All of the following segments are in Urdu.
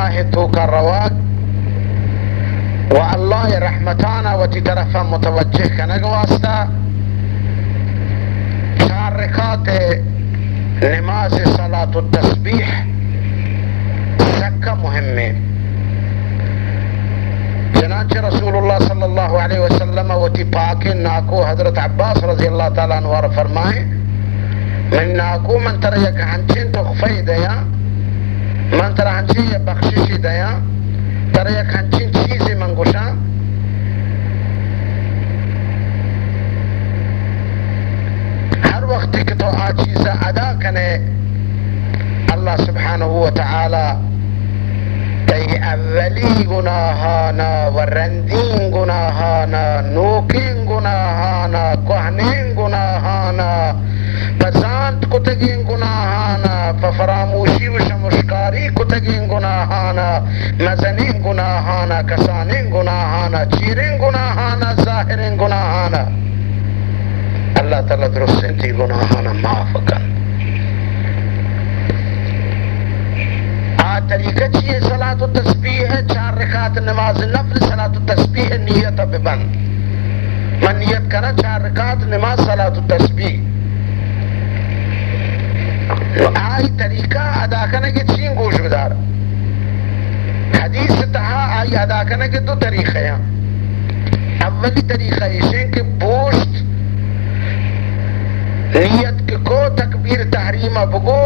گناہ تو کا رواق و اللہ رحمتانا و تی طرفا متوجہ کنگ واسطہ 4 رکعت نماز صلاة التسبیح سکا مهم ہے. چنانچہ رسول اللہ صلی اللہ علیہ وسلم و تی پاک ناکو حضرت عباس رضی اللہ تعالیٰ عنہ فرمائے من ناکو من تر یک ہنچین تخفی دیا من تر ہنچین بخششی دیا تر یک ہنچین چیزی منگوشا ہر وقت کہ تو آ چیزا ادا کنے اللہ سبحانہ وتعالی تی اولی گناہانا ورندین گناہانا نوکین گناہانا کوہنین گناہانا پسانت کتگین گناہانا ففراموشی و شمشکاری کتگین گناہانا مزنین گناہانا کسانین گناہانا چیرین گناہانا ظاہرین گناہانا اللہ تعالیٰ درست انتی گناہانا معاف کن. طریقہ چیئے صلاة التسبیح ہے 4 رکعت نماز نفل صلاة التسبیح نیت ببند من نیت کرا 4 رکعت نماز صلاة التسبیح آئی طریقہ ادا کرنے کے 3 گوش بدار حدیث تہا آئی ادا کرنے کے 2 طریقے ہیں. اولی طریقہ یہ کہ بوشت نیت کے کو تکبیر تحریمہ بگو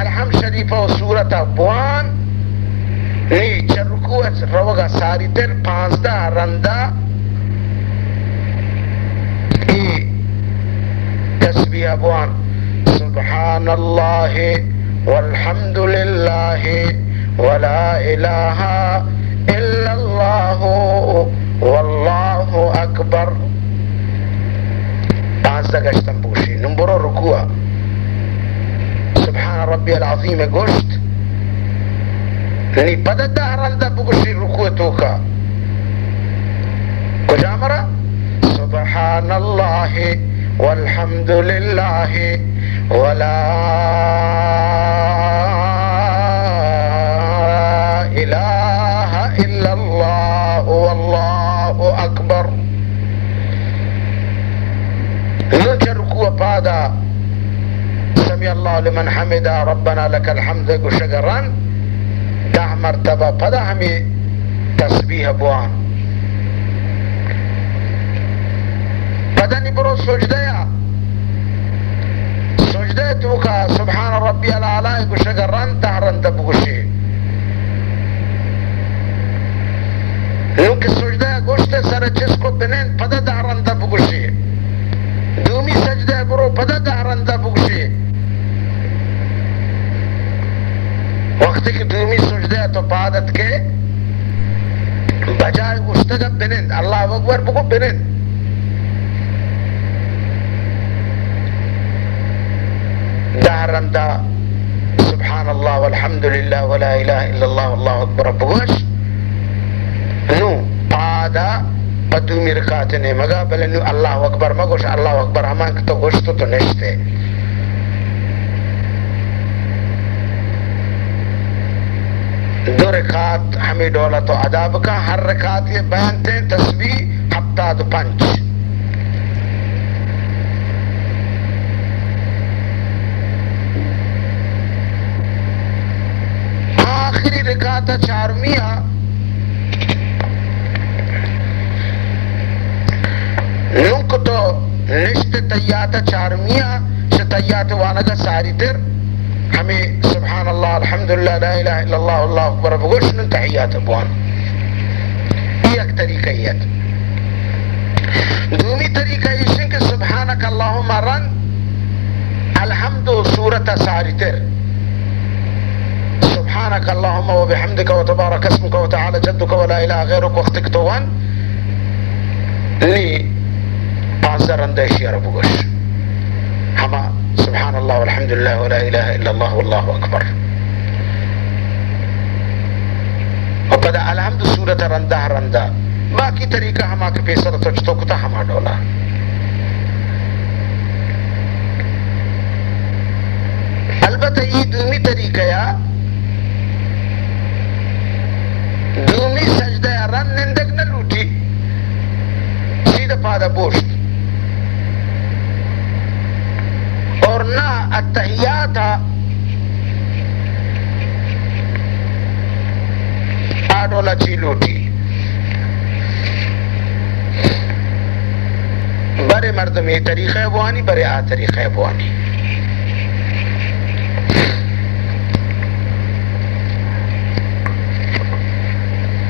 الحم شریفہ و صورتہ بوان نی چرکوت روگا ساری تر 15 رندہ ای تسبیح بوان سبحان اللہ والحمد للہ ولا الہ الا اللہ واللہ اکبر 15 گشتن بوشی نمبرو رکوع سبحان ربی العظیم گوشت یعنی پدہ دہرندہ بگوشی رکوع تو کا کجا مرا سبحان اللہ والحمد للہ ولا الہ الا اللہ واللہ اکبر. نوچہ رکوع پادا سمی اللہ لمن حمدہ ربنا لک الحمد گشگران 10 مرتبہ پدا ہمیں تسبیح بوان پدا نی برو سجدیا سجدہ تو کا سبحان ربی العالی گشگران 10 رندہ بگشی نوکہ سجدہ گوشت سر چس کو بنین پدا 10 رندہ بگشی دومی سجدہ برو پدا 10 رندہ بگشی وقت کی دومی سجدہ تو پادت کے بجائے گشتگب بنند اللہ اکبر بگو بنند دہرندہ سبحان اللہ والحمدللہ ولا الہ الا اللہ واللہ اکبر بگوش نو پادا پدومی رکعت نے مگا بلے نو اللہ اکبر مگوش اللہ اکبر ہمان تو گوشتو تو نشتے 2 رکعت ہمیں دولت و عذاب کا ہر رکعت یہ بیانتے ہیں تسبیح 75 آخری رکعت 4 نوک تو نشت تیات 4 شتیات وانگا ساری تر ہمیں سبحان اللہ الحمدللہ لا الہ الا اللہ اللہ اکبر بگوشن تحیات ابوان یہ ایک طریقہ ہے. دومی طریقہ یہ کہ سبحانک اللہم رن الحمد سورت ساری تر سبحانک اللہم و بحمدک و تبارک اسمک و تعالی جدک و لا الہ غیرک وقتک توان لی 15 رندہ شیعر بگوش ہما سبحان اللہ والحمدللہ ولا الہ الا اللہ واللہ اکبر اور پدا الحمد سورت رندہ باقی طریقہ ہما کے پیسر تجتو کتا ہما ڈولا. البتہ یہ دومی طریقہ یا دومی سجدہ رن نندگ نہ لوٹی سیدھا پادا بوشت اور نہ التحیات آڈولا چی لوٹی برے مردم یہ طریقہ بوانی برے آ طریقہ بوانی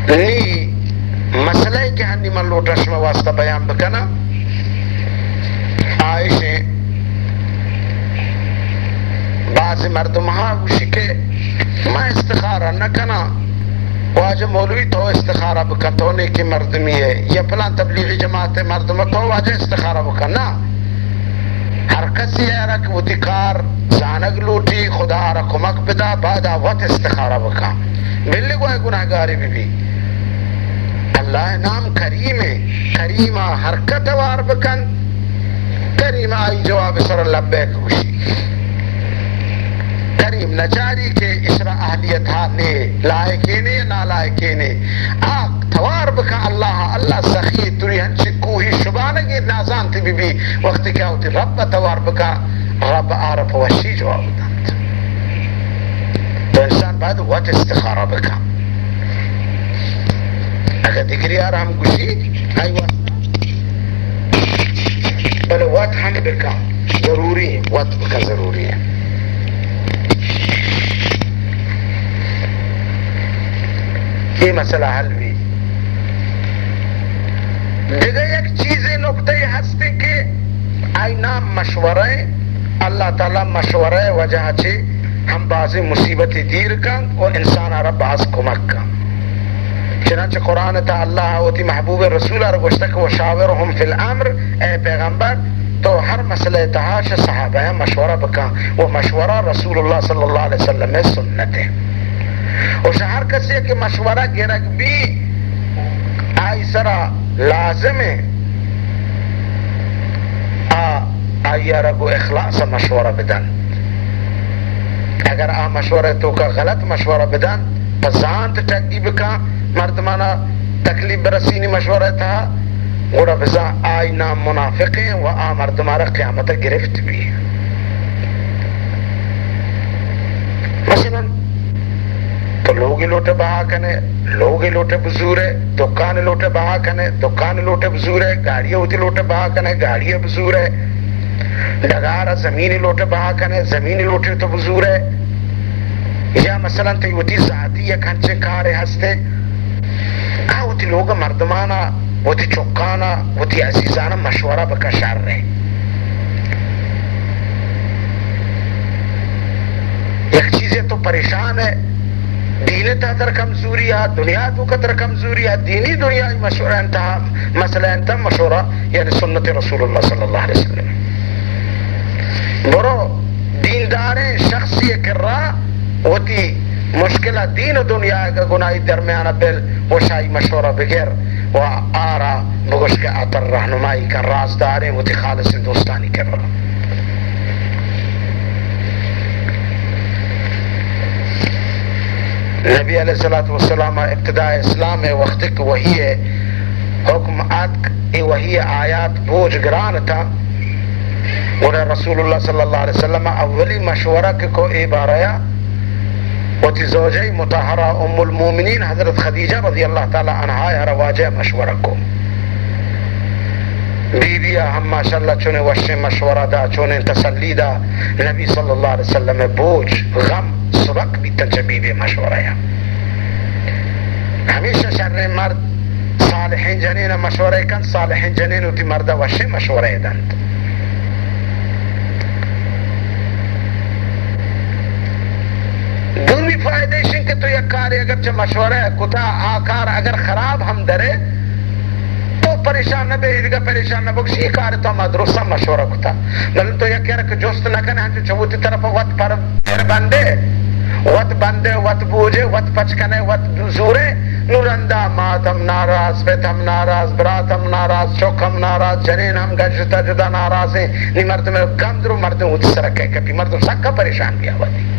نی مسئلہ کہ ہنی من لوٹش میں واسطہ بیان بکنا آئیشیں بعض مردم ہاں گوشی کہ میں استخارہ نہ کنا واجہ مولوی تو استخارہ بکن تو نیکی مردمی ہے یا پلان تبلیغی جماعت مردم تو واجہ استخارہ بکن نا ہر کسی ہے رکھ وہ دکار زانگ لوٹی خدا رکمک بدا بعد آوات استخارہ بکن ملے گوئے گناہگاری بھی اللہ نام کریم ہے کریمہ حرکت وار بکن کریمہ آئی جواب سر لبیک خوشی کریم نچاری کے اسرا اہلیت ہاں نے لائکے نے نا لائکے نے آگ توار بکا اللہ سخی توری ہنچی کوہی شبانگی نازان تھی بھی وقت کیا ہوتی رب توار بکا رب عارف وشی جواب دانت تو انسان بعد وقت استخارہ بکا اگر دکری آرہا ہم گوشی آئی وقت بلے وقت ہم بکا ضروری ہے وقت بکا ضروری ہے یہ مسئلہ حل بھی دیگر ایک چیزیں نکتے ہستے کہ آئی نام مشورہ اللہ تعالی مشورہ وجہ چھے ہم بعض مصیبت دیر کن و انسان آرہ بعض کمک کن چنانچہ قرآن تا اللہ ہوتی محبوب رسول آرہ گوشتک و شاورہم فی الامر اے پیغمبر تو ہر مسئلہ تحاش صحابہ مشورہ بکن و مشورہ رسول اللہ صلی اللہ علیہ وسلم میں سنت ہے اور ہر کسی کے مشورہ گرگ بھی آئی سرا لازم ہے آئی رگو اخلاص مشورہ بدن اگر مشورہ تو کا غلط مشورہ بدن پسانت ٹکی بکا مردمانہ تکلیف برسینی مشورہ تھا گوڑا بزا آئی نام منافق ہیں و مردمانہ قیامت گرفت بھی مثلا تو لوگی لوٹے بہا کنے لوگی لوٹے بزور ہے دکان لوٹے بہا کنے دکان لوٹے بزور ہے گاڑیاں ہوتی لوٹے بہا کنے گاڑیاں بزور ہے ڈگارہ زمینی لوٹے بہا کنے زمینی لوٹے تو بزور ہے یا مثلا تی ہوتی ذاتی یا کھنچے کارے ہستے ہوتی لوگا مردمانا ہوتی چکانا ہوتی عزیزانا مشورہ بکا شر رہے ایک چیزیں تو پریشان ہے دین تا در کمزوری ہے دنیا تو قدر کمزوری ہے دینی دنیا مشورہ انتہا مسئلہ انتہا مشورہ یعنی سنت رسول اللہ صلی اللہ علیہ وسلم برو دینداریں شخصی کر رہا ہوتی مشکلہ دین و دنیا کا گناہی درمیانہ بل وشائی مشورہ بغیر و آرہ بگوش کے آتر رہنمائی کا رازداریں ہوتی خالص دوستانی کر رہا نبی علیہ السلام ابتداء اسلام وقت کہ وہی ہے حکم آت وہی آیات بوجھ گران تھا اور رسول اللہ صلی اللہ علیہ وسلم اولی مشورہ کو عبارہ وتی زوجہ مطہرہ ام المومنین حضرت خدیجہ رضی اللہ تعالی عنہا رواجہ مشورہ کو بی بی ہم ماشاءاللہ چونے وشے مشورہ دا چونے تسلی دا نبی صلی اللہ علیہ وسلم بوجھ غم سبق بھی تنچبی بی مشورہ ہے ہمیشہ شر مرد صالحین جنین مشورہ کن صالحین جنین ہوتی مردہ وشے مشورہ دند دونوی فائدہ شن کہ تو یک کاری اگر چا مشورہ کتا آکار اگر خراب ہم درے تو پریشان نہ بے دیگا پریشان نہ بکشی کاری تو ہم درستہ مشورہ کتا بلن تو یک کہرہ کہ جوست نہ کنے ہم جو چبوتی طرف وقت پر بندے وقت بوجھے وقت پچکنے وقت زورے نورندہ مات ہم ناراض بیت ہم ناراض برات ہم ناراض چوک ہم ناراض جنین ہم گجتا جدا ناراض ہیں نہیں مرد میں کم درو مردوں ہوتی سرکے کپی مردوں سکا پریشان بھی آواتی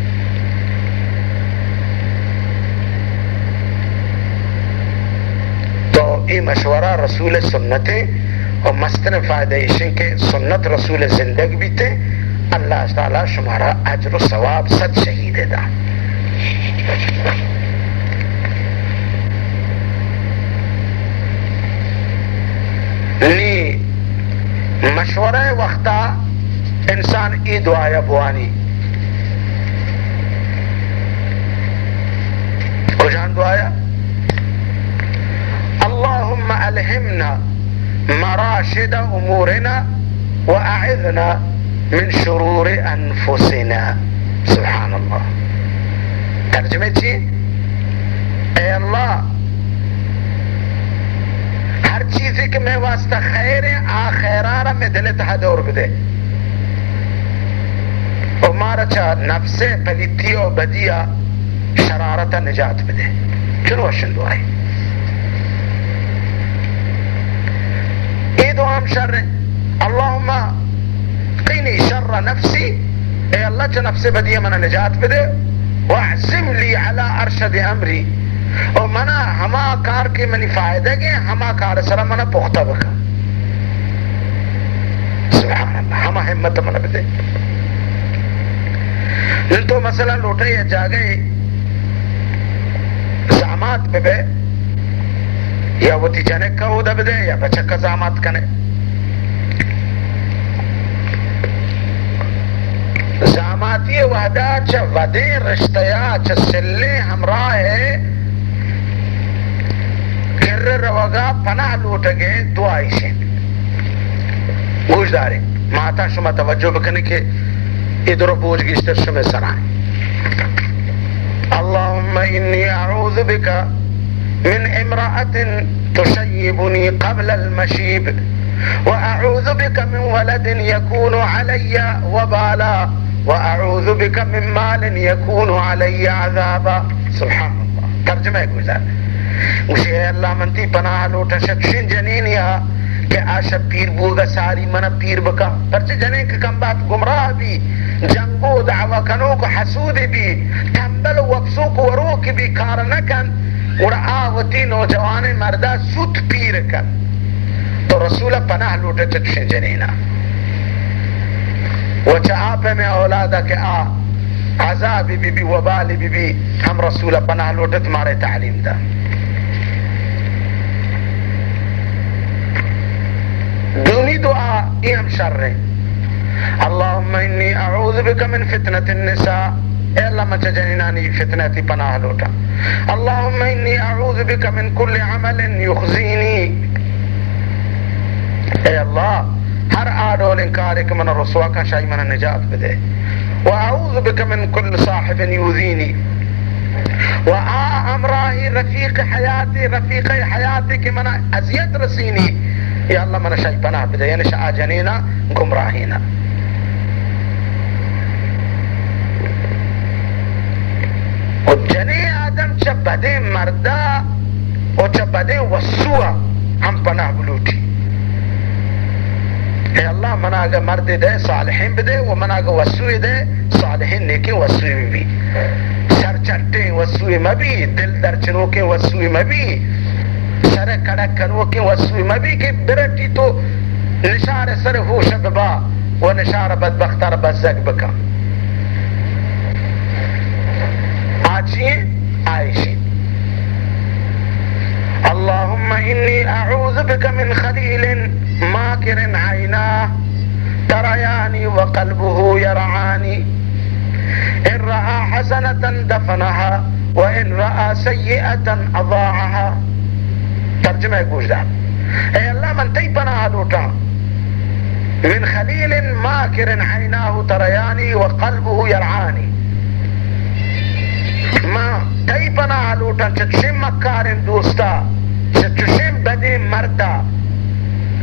ای مشورہ رسول سنت اور مستن فائدہ ایشن کے سنت رسول زندگی بیتے اللہ تعالی شمارا اجر و ثواب 100 شہید دا. نی مشورہ وقتا انسان ای دعایا بوانی کجان دعایا اللهم الہمنا مراشد امورنا واعذنا من شرور انفسنا. سبحان اللہ. ترجمہ چی اے اللہ ہر چیزی کہ میں واسطہ خیر ہے آخیرارا میں دلت حدور بدے اور مارا چاہ نفس پلیتی و بدیا شرارتا نجات بدے. چنو اشن دعائی اے دعام شر اللہم قینی شر نفسی اے اللہ چا نفس بدیا منا نجات بدے واعزم لی علی ارشد امری اور منا ہما کار کے منی فائدہ گے ہما کار سر منا پختہ بکا. سبحان اللہ. ہما حمد منا بدے نل تو مسئلہ لوٹے یا جاگئے زعمات پہ بے یا وہ تیجانے کا ہو دا بدے یا بچکا زعمات کنے زعماتی وحدہ چا ودے رشتیا چا سلے ہمراہ ہے گر روگا پناہ لوٹگے دعائی سے گوش دارے ماتا شما توجہ بکنے کے ادھر بوجھ گیشتر شما سرائیں. اللهم إني أعوذ بك من امرأة تشيبني قبل المشيب وأعوذ بك من ولد يكون علي وبالا وأعوذ بك من مال يكون علي عذابا. سبحان الله. ترجمہ ہے گزار مجھے اللہ منتی پناہ لوٹا شکشن جنین یا کہ آشا پیر بوگا ساری منا پیر بکا پرچہ جنین کے کم بات گمراہ بھی جنگو دعوہ کنو کو حسود بھی تنبل وفسو کو وروک بھی کار نکن اور آوتی نوجوان مردہ سوت پیر کن تو رسول پناہ لوٹا چکشن جنینا وچا آپ میں اولادا کہ عذاب بی بی وبال بی بی ہم رسول پناہ لوٹا تمہارے تعلیم دا. دونی دعا یہ ہم شر رہے اللہم انی اعوذ بک من فتنة النساء اے اللہ مچہ جنینانی فتنتی پناہ لوٹا. اللہم انی اعوذ بک من کل عمل یخزینی اے اللہ ہر آڈول انکار ایک من رسوا کا شاہی من نجات بدے. واعوذ بک من کل صاحب یوذینی امراہی رفیق حیاتی کی من اذیت رسینی یا اللہ من شاہی پناہ بدے یعنی شاہ جنینا گمراہینا. اور جنی آدم چا بدے مردہ اور چا بدے وسوع ہم پناہ بلوٹی. اے اللہ من آگا مرد دے صالحین بدے و من آگا وسوع دے صالحین نیکی وسوع بھی سر چٹے وسوع مبی دل درچنوں کے وسوع مبی سر کڑک کنوں کے وسوع مبی کہ برٹی تو نشار سر ہوش ببا و نشار بدبختر بزگ بکا عائشی. اللهم إني أعوذ بك من خليل ماكر عيناه ترياني وقلبه يرعاني إن رأى حسنة دفنها وإن رأى سيئة أضاعها. ترجمہ گوش دا اے اللہ من تی پناہ لوٹا من خليل ماكر عيناه ترياني وقلبه يرعاني ما تی پناہ لوٹا چچشم مکارن دوستا چچشم بدے مردا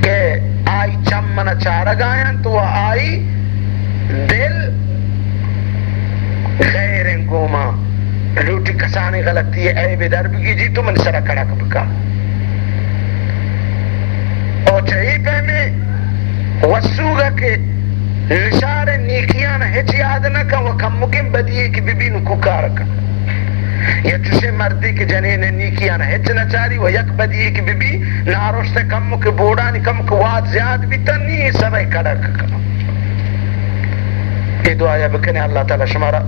کہ آئی چمن چارگائیں تو آئی دل غیر گوما لوٹی کسانی غلطی ہے اے بدر بگی جی تو من سرہ کڑک بکا اور چاہی پہ میں وسوگا کہ نشار نیکیاں ہچ یاد نہ کا وکم مکم بدیے کی بی بی نکو کارکا یا چوشے مردی کے جنین نیکیاں ہچ نہ چاری و یک بدی کی بی بی ناروشت کم کے بوڑانی کم کے واد زیاد بھی تنی سبای کڑک کم. یہ دعایا بکنے اللہ تعالی شمارا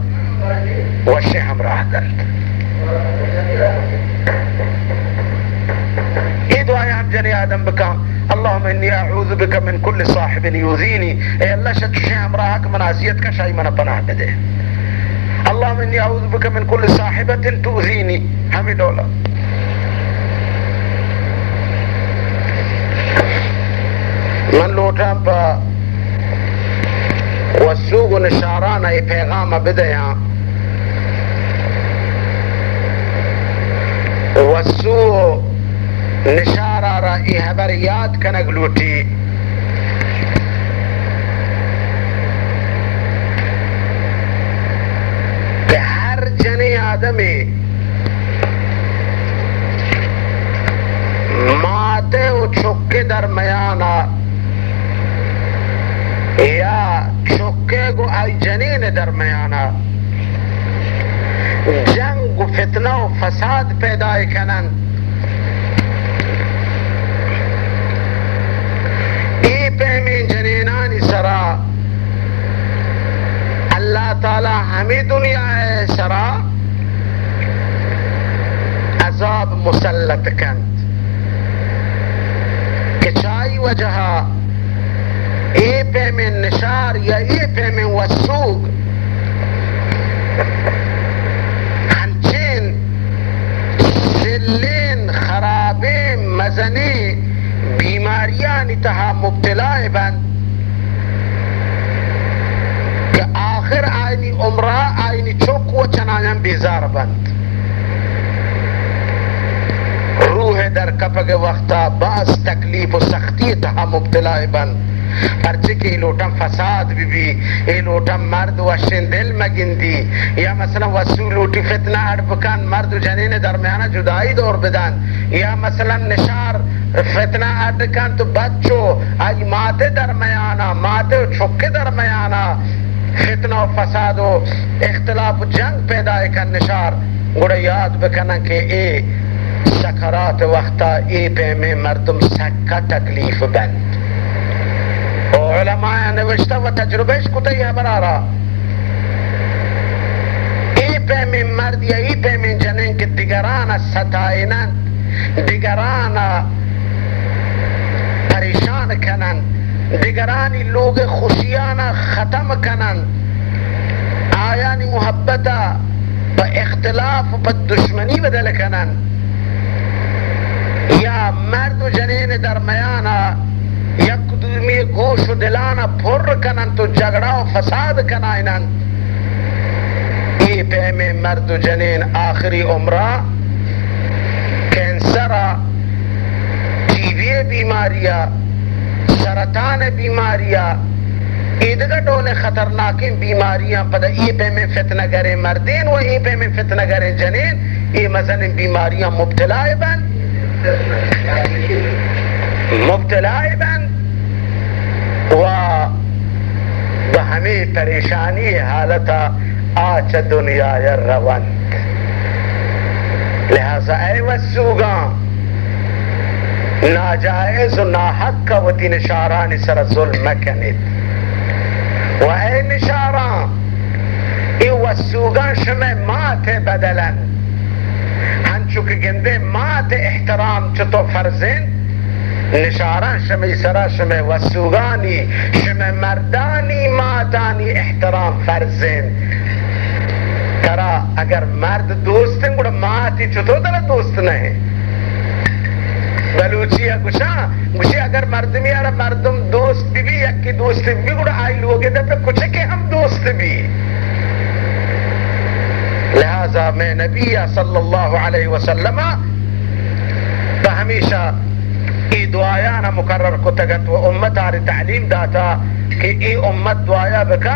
وشے ہمراہ کرد. یہ دعایا ہم جنی آدم بکا اللہم انی اعوذ بک من کل صاحب یوزینی اے اللہ شتشے ہمراہ من عزیت کا شائی من پناہ بدے. اللہم انی اعوذ بک من کل صاحبت تؤذینی ہمیں دولا. من لوٹا پا وسوق نشارانا ای پیغام بدیاں وسوق نشارہ را ای حبریات کنگ لوٹی کہ ہر جنی آدمی ماتے و چھکے درمیانا یا چھکے گو آئی جنین درمیانا جنگ و فتنہ و فساد پیدا کنن ای پیمین جنینانی سرا اللہ تعالی ہمیں دنیا سرا عذاب مسلط کند کہ چائی وجہا ای پیمین نشار یا ای پیمین وسوق ہنچین سلین خرابین مزنی بیماریانی تہا مبتلا بند کہ آخر آئینی عمرہ آئینی چوک و چنانیم بیزار بند. روح در کپگ وقتا بعض تکلیف و سختی تہا مبتلا بند پرچہ کہ لوٹم فساد بھی اے لوٹم مرد وشن دل مگندی یا مثلا وسو لوٹی فتنہ اڑبکان مرد و جنین درمیانہ جدائی دور بدن یا مثلا نشار فتنہ اڑکان تو بچو آئی ماتے درمیانہ ماتے و چھکے درمیانہ فتنہ و فساد و اختلاف و جنگ پیدا کن نشار گوڑا یاد بکنن کہ اے سکرات وقتا اے پہ میں مردم سکا تکلیف بند. علماء نوشتہ و تجربیش کتے یہ برارا ای پہ میں مرد یا ای پہ میں جنین کے دیگرانا ستائنن دیگرانا پریشان کنن دیگرانی لوگ خوشیانا ختم کنن آیانی محبتا با اختلاف و با دشمنی بدل کنن یا مرد و جنین درمیانا یک دومی گوش و دلانا پر کنن تو جگڑا و فساد کنائنن. ای پہم مرد و جنین آخری عمرہ کینسرہ ٹی وی بیماریاں سرطان بیماریاں ایدگا ڈولے خطرناکی بیماریاں پدا ای پہم فتنہ گرے مردین و ای پہم فتنہ گرے جنین ای مزن بیماریاں مبتلا بند مبتلا بند و بہمی پریشانی حالتا آچ دنیا یا روند. لہذا اے وسوگاں ناجائز و ناحق کا وطی نشاران سر ظلم کنید و اے نشاران ای وسوگاں شمع مات بدلن ہنچو کہ گندے مات احترام چطو فرزن نشاران شمع سرا شمع وسوگانی شمع مردانی مادانی احترام فرزن ترا اگر مرد دوست ہیں گوڑا ماتی چطور دل دوست نہیں بلوچی ہے گوشی اگر مردمی آرہ مردم دوست بھی یکی دوست بھی گوڑا آئی لوگے دے پہ کچھ کہ ہم دوست بھی. لہذا میں نبی صلی اللہ علیہ وسلم ہمیشہ ای دعایانا مقرر کو تگت و امت آر تعلیم داتا کہ ای امت دعایا بکا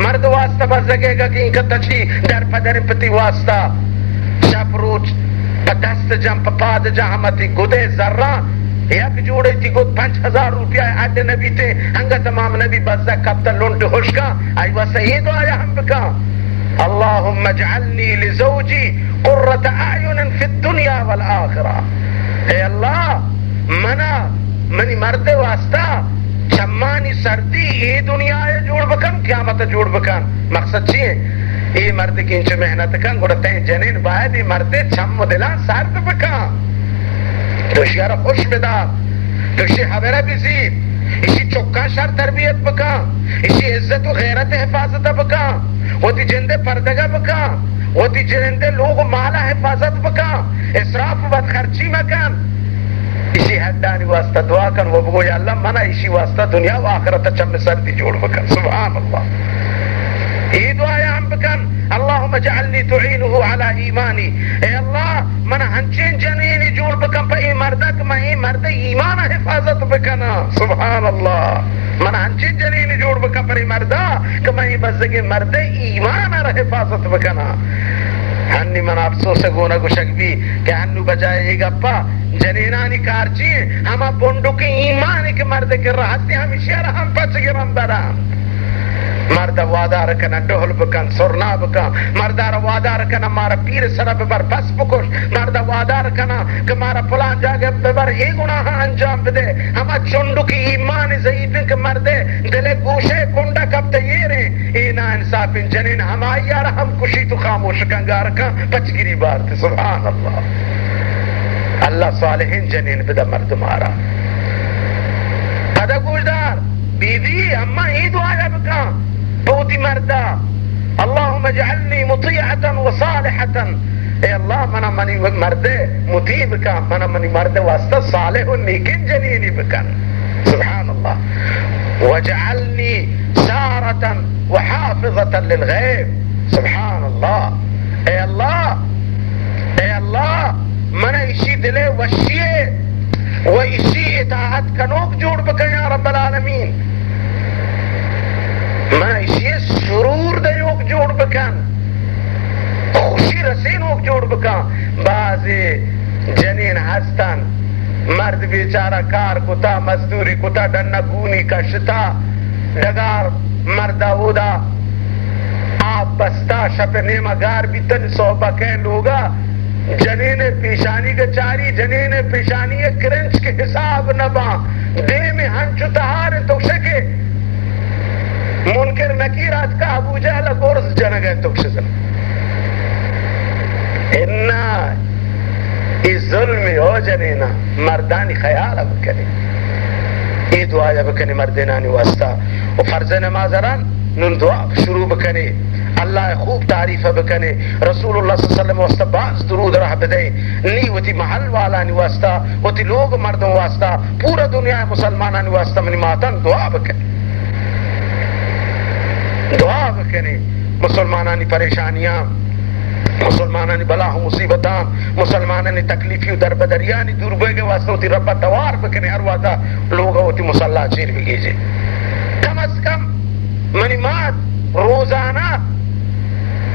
مرد واسطہ بزگے گا کہ انکا تچی در پدر پتی واسطہ شب روچ پدست جم پپاد جہمتی گدے ذرہ یک جوڑے تھی گد 5000 روپیہ اڈ نبی تے ہنگا تمام نبی بزدہ کبتا لنڈ ہوشکا آئی واسطہ یہ دعایا ہم بکا اللہم اجعلنی لزوجی قررت اعین فی الدنیا والآخرہ اے اللہ منی مرد واسطہ چمانی سردی یہ دنیا جوڑ بکن قیامت جوڑ بکن مقصد چیئے یہ مرد کی انچو محنت کن گوڑا تین جنین باید یہ مرد چم و دلان سرد بکن توشیارا خوش بدار توشی حبرہ بزید اسی چکا شر تربیت بکن اسی عزت و غیرت حفاظت بکن وہ تی جندے پردگا بکن وہ تی جندے لوگ مالا حفاظت بکن اسراف و بدخرچی مکن اسی حدانی واسطہ دعا کن وہ بگو یا اللہ منا اسی واسطہ دنیا و آخرت چم سردی جوڑ بکن سبحان اللہ یہ دعایا ہم بکن اللہم اجعلنی تعینہو علی ایمانی اے اللہ منا ہنچین جنینی جوڑ بکن پا ای مردہ کما ای مردہ ایمان حفاظت بکنا سبحان اللہ منا ہنچین جنینی جوڑ بکن پر ای مردہ کما ای بزدگی مردہ ایمان حفاظت بکنا ہنی من افسوس گونا گوشک بھی کہ ہنو بجائے ایک اپا جنینانی کارچی ہیں ہما بندو کے ایمانی کے مرد کے راحتی ہمیشہ رہم پچ گرم برام مردہ وعدہ رکھنا ڈھول بکن سرنا بکن مردہ وعدہ رکھنا مارا پیر سرب بر پس بکش مردہ وعدہ رکھنا کہ مارا پلان جاگے ببر یہ گناہ انجام بدے ہما چندو کی ایمانی ضعیفیں کہ مردے دلے گوشے کنڈا کب تیرے اینا انصاف جنین ہمائی یارا ہم کشی تو خاموش کنگا رکھا پچگری بارت سبحان اللہ اللہ صالحین جنین بدا مرد مارا پدا گوشدار بیوی اما ہی دعایا بکا بوتی مردہ اللہم اجعلنی مطیعتا و صالحتا اے اللہ منا منی مردے مطیع بکا منا منی مردے واسطہ صالح و نیکن جنینی بکن سبحان اللہ وجعلنی سارتا و حافظتا للغیب سبحان اللہ اے اللہ منا اسی دلے وشیئے و اسی اطاعت کنوک جوڑ بکن یا رب العالمین منا اسی سرور دیوک جوڑ بکن خوشی رسینوک جوڑ بکن بعضی جنین ہستن مرد بیچارہ کار کتا مزدوری کتا ڈنگونی کشتا ڈگار مردہ اودا آپ بستا شپ نیمہ گار بیتن صحبہ کہن لوگا جنین پیشانی کے چاری جنین پیشانی کرنچ کے حساب نبا دے میں ہنچو تہار تکشکے منکر نکیرات کا ابو جہل گورز جنگے تکشکن انہا اس ظلم ہو جنینا مردانی خیال بکنی یہ دعا بکنی مردینانی واسطہ و فرض نماز ران نن دعا شروع بکنی اللہ خوب تعریف بکنے رسول اللہ صلی اللہ علیہ وسلم واسطہ باز درود رہ بدے نی وتی محل والا نی واسطہ وتی لوگ مردوں واسطہ پورا دنیا مسلمانان واسطہ منی ماتن دعا بکنے مسلمانانی پریشانیاں مسلمانانی بلا مصیبتاں مسلمانانی تکلیفی در بدریانی دور بگے واسطہ وتی رب توار بکنے ہر واسطہ لوگ وتی مصلا چیر بگیجے کم از کم منی مات روزانہ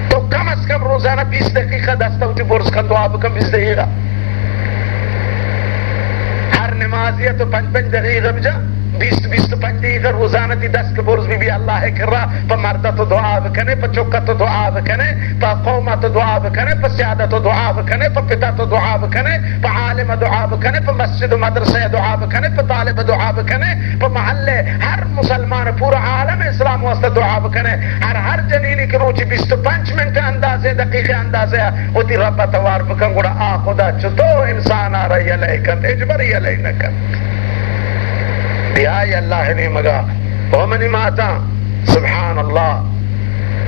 تو کم از کم روزانہ 20 دقیقہ دستا ہوتی برس کن دعا بکن 20 دقیقہ ہر نمازیہ تو 5 دقیقہ بجا 20-25 دقیقہ روزانہ تی 10 کے برس بھی اللہ کر رہا پا مردہ تو دعا بکنے پا چکہ تو دعا بکنے پا قومہ تو دعا بکنے پا سیادہ تو دعا بکنے پا پتا تو دعا بکنے پا عالم دعا بکنے پا مسجد و مدرسہ دعا بکنے پا طالب دعا بکنے پا محلے ہر مسلمان پورا عالم اسلام واسطہ دعا بکنے ہر جنینی کے روچی 25 منٹ اندازے دقیقے اندازے وہ تی رب توار بکن گوڑا آخدا چھتو انسان آ رہی علیہ کن اجبری علیہ نکن بیائی اللہ نے مگا ومن ماتا سبحان اللہ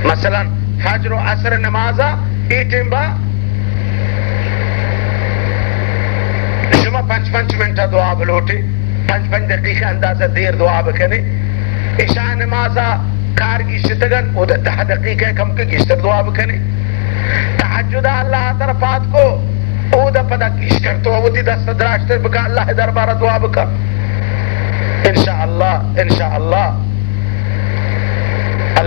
مثلا فجر و عصر نمازا ایٹیم با شما 5 منٹا دعا بلوٹی 5 دقیقہ اندازہ دیر دعا بکنے عشاء نمازا کار گیشتگن او 10 دقیقہ کم کے گیشتر دعا بکنے تحجد اللہ طرفات کو او دا پدا گیشتر تو او دی دست دراشتر بکا اللہ دربارہ دعا بکا انشاءاللہ